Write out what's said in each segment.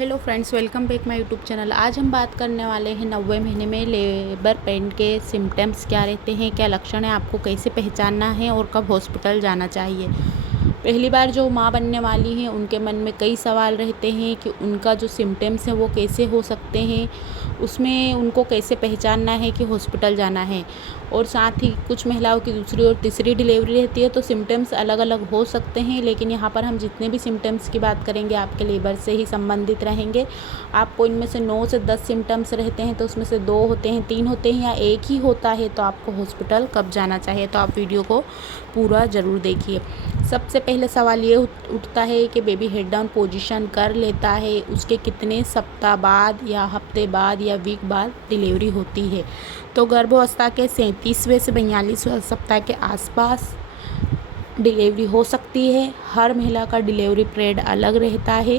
Hello friends, welcome back my YouTube channel. आज हम बात करने वाले हैं 90 महीने में लेबर पेन के सिम्टम्स क्या रहते हैं, क्या लक्षण है, आपको कैसे पहचानना है और कब हॉस्पिटल जाना चाहिए। पहली बार जो माँ बनने वाली हैं उनके मन में कई सवाल रहते हैं कि उनका जो सिम्टम्स है वो कैसे हो सकते हैं, उसमें उनको कैसे पहचानना है कि हॉस्पिटल जाना है। और साथ ही कुछ महिलाओं की दूसरी और तीसरी डिलीवरी रहती है तो सिम्टम्स अलग अलग हो सकते हैं, लेकिन यहाँ पर हम जितने भी सिम्टम्स की बात करेंगे आपके लेबर से ही संबंधित रहेंगे। आपको इनमें से 9 से 10 सिम्टम्स रहते हैं तो उसमें से 2 होते हैं, 3 होते हैं या एक ही होता है, तो आपको हॉस्पिटल कब जाना चाहिए। तो आप वीडियो को पूरा ज़रूर देखिए। सबसे पहले सवाल ये उठता है कि बेबी हेड डाउन पोजीशन कर लेता है, उसके कितने सप्ताह बाद या हफ्ते बाद या वीक बाद डिलीवरी होती है। तो गर्भावस्था के 37वें से 42वें सप्ताह के आसपास डिलीवरी हो सकती है। हर महिला का डिलीवरी पीरियड अलग रहता है,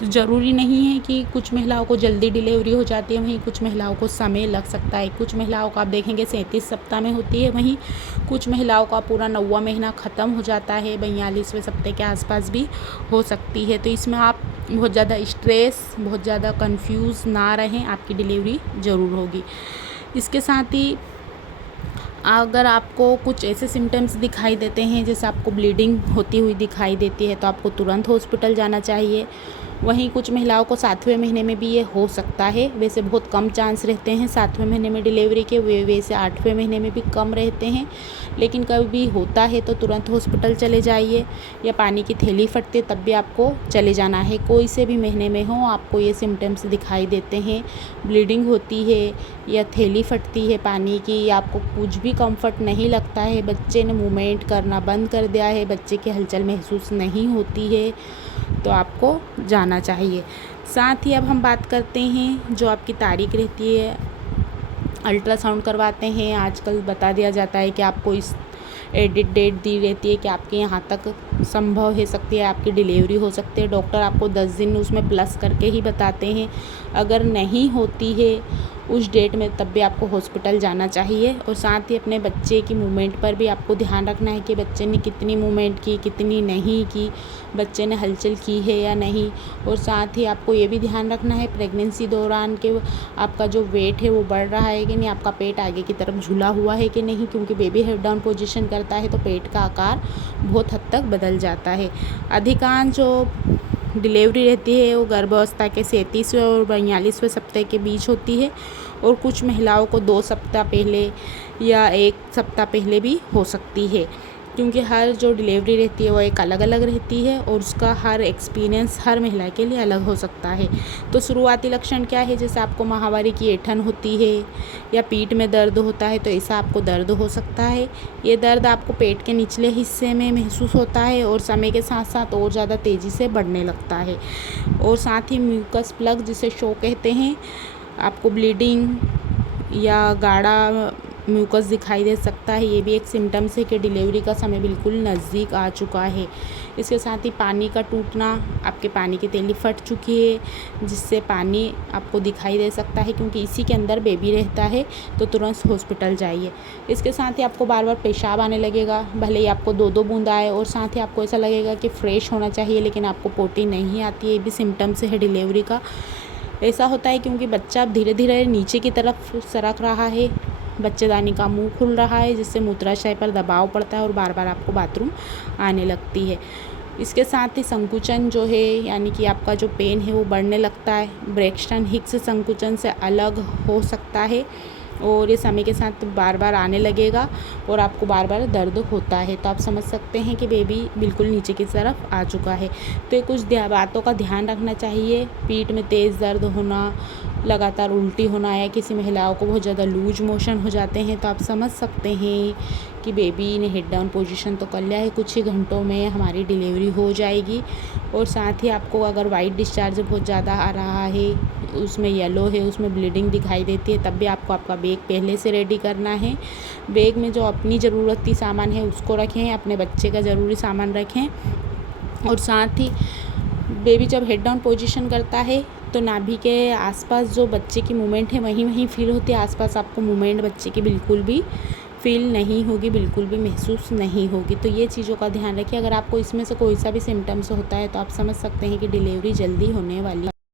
तो ज़रूरी नहीं है कि कुछ महिलाओं को जल्दी डिलीवरी हो जाती है, वहीं कुछ महिलाओं को समय लग सकता है। कुछ महिलाओं का आप देखेंगे 37 सप्ताह में होती है, वहीं कुछ महिलाओं का पूरा 9वां महीना ख़त्म हो जाता है, 42वें सप्ताह के आसपास भी हो सकती है। तो इसमें आप बहुत ज़्यादा स्ट्रेस, बहुत ज़्यादा कंफ्यूज ना रहें, आपकी डिलीवरी ज़रूर होगी। इसके साथ ही अगर आपको कुछ ऐसे सिम्टम्स दिखाई देते हैं जैसे आपको ब्लीडिंग होती हुई दिखाई देती है तो आपको तुरंत हॉस्पिटल जाना चाहिए। वहीं कुछ महिलाओं को 7वें महीने में भी ये हो सकता है, वैसे बहुत कम चांस रहते हैं 7वें महीने में डिलीवरी के, वैसे 8वें महीने में भी कम रहते हैं, लेकिन कभी भी होता है तो तुरंत हॉस्पिटल चले जाइए। या पानी की थैली फटती है तब भी आपको चले जाना है। कोई से भी महीने में हो आपको ये सिम्टम्स दिखाई देते हैं, ब्लीडिंग होती है या थैली फटती है पानी की, या आपको कुछ भी कंफर्ट नहीं लगता है, बच्चे ने मूवमेंट करना बंद कर दिया है, बच्चे की हलचल महसूस नहीं होती है, तो आपको जाना चाहिए। साथ ही अब हम बात करते हैं जो आपकी तारीख रहती है, अल्ट्रासाउंड करवाते हैं। आजकल बता दिया जाता है कि आपको इस एडिट डेट दी रहती है कि आपके यहाँ तक संभव हो सकती है आपकी डिलीवरी हो सकती है। डॉक्टर आपको 10 दिन उसमें प्लस करके ही बताते हैं। अगर नहीं होती है उस डेट में तब भी आपको हॉस्पिटल जाना चाहिए। और साथ ही अपने बच्चे की मूवमेंट पर भी आपको ध्यान रखना है कि बच्चे ने कितनी मूवमेंट की, कितनी नहीं की, बच्चे ने हलचल की है या नहीं। और साथ ही आपको ये भी ध्यान रखना है प्रेगनेंसी दौरान कि आपका जो वेट है वो बढ़ रहा है कि नहीं, आपका पेट आगे की तरफ झूला हुआ है कि नहीं, क्योंकि बेबी हेड डाउन पोजीशन करता है तो पेट का आकार बहुत हद तक बदल जाता है। अधिकांश जो डिलीवरी रहती है वो गर्भावस्था के 37वें और 42वें सप्ताह के बीच होती है, और कुछ महिलाओं को 2 सप्ताह पहले या 1 सप्ताह पहले भी हो सकती है, क्योंकि हर जो डिलीवरी रहती है वो एक अलग अलग रहती है और उसका हर एक्सपीरियंस हर महिला के लिए अलग हो सकता है। तो शुरुआती लक्षण क्या है, जैसे आपको माहवारी की ऐंठन होती है या पीठ में दर्द होता है तो ऐसा आपको दर्द हो सकता है। ये दर्द आपको पेट के निचले हिस्से में महसूस होता है और समय के साथ साथ और ज़्यादा तेज़ी से बढ़ने लगता है। और साथ ही म्यूकस प्लग जिसे शो कहते हैं, आपको ब्लीडिंग या गाढ़ा म्यूकस दिखाई दे सकता है। ये भी एक सिम्टम्स है कि डिलीवरी का समय बिल्कुल नज़दीक आ चुका है। इसके साथ ही पानी का टूटना, आपके पानी की थैली फट चुकी है जिससे पानी आपको दिखाई दे सकता है, क्योंकि इसी के अंदर बेबी रहता है, तो तुरंत हॉस्पिटल जाइए। इसके साथ ही आपको बार बार पेशाब आने लगेगा, भले ही आपको 2-2 बूंद आए, और साथ ही आपको ऐसा लगेगा कि फ्रेश होना चाहिए लेकिन आपको पोटी नहीं आती है। ये भी सिम्टम्स है डिलीवरी का। ऐसा होता है क्योंकि बच्चा अब धीरे धीरे नीचे की तरफ सरक रहा है, बच्चेदानी का मुंह खुल रहा है जिससे मूत्राशय पर दबाव पड़ता है और बार बार आपको बाथरूम आने लगती है। इसके साथ ही संकुचन जो है, यानी कि आपका जो पेन है वो बढ़ने लगता है। ब्रेक्सटन हिक्स संकुचन से अलग हो सकता है और ये समय के साथ बार बार आने लगेगा और आपको बार बार दर्द होता है, तो आप समझ सकते हैं कि बेबी बिल्कुल नीचे की तरफ आ चुका है। तो ये कुछ बातों का ध्यान रखना चाहिए। पीठ में तेज़ दर्द होना, लगातार उल्टी होना, या किसी महिलाओं को बहुत ज़्यादा लूज मोशन हो जाते हैं, तो आप समझ सकते हैं कि बेबी ने हेड डाउन पोजीशन तो कर लिया है, कुछ ही घंटों में हमारी डिलीवरी हो जाएगी। और साथ ही आपको अगर वाइट डिस्चार्ज बहुत ज़्यादा आ रहा है, उसमें येलो है, उसमें ब्लीडिंग दिखाई देती है, तब भी आपको आपका बैग पहले से रेडी करना है। बैग में जो अपनी ज़रूरती सामान है उसको रखें, अपने बच्चे का ज़रूरी सामान रखें। और साथ ही बेबी जब हेड डाउन पोजीशन करता है तो नाभि के आसपास जो बच्चे की मूवमेंट है वहीं वहीं फील होती है, आसपास आपको मूवमेंट बच्चे की बिल्कुल भी फील नहीं होगी, बिल्कुल भी महसूस नहीं होगी। तो ये चीज़ों का ध्यान रखिए। अगर आपको इसमें से कोई सा भी सिम्टम्स होता है तो आप समझ सकते हैं कि डिलीवरी जल्दी होने वाली है।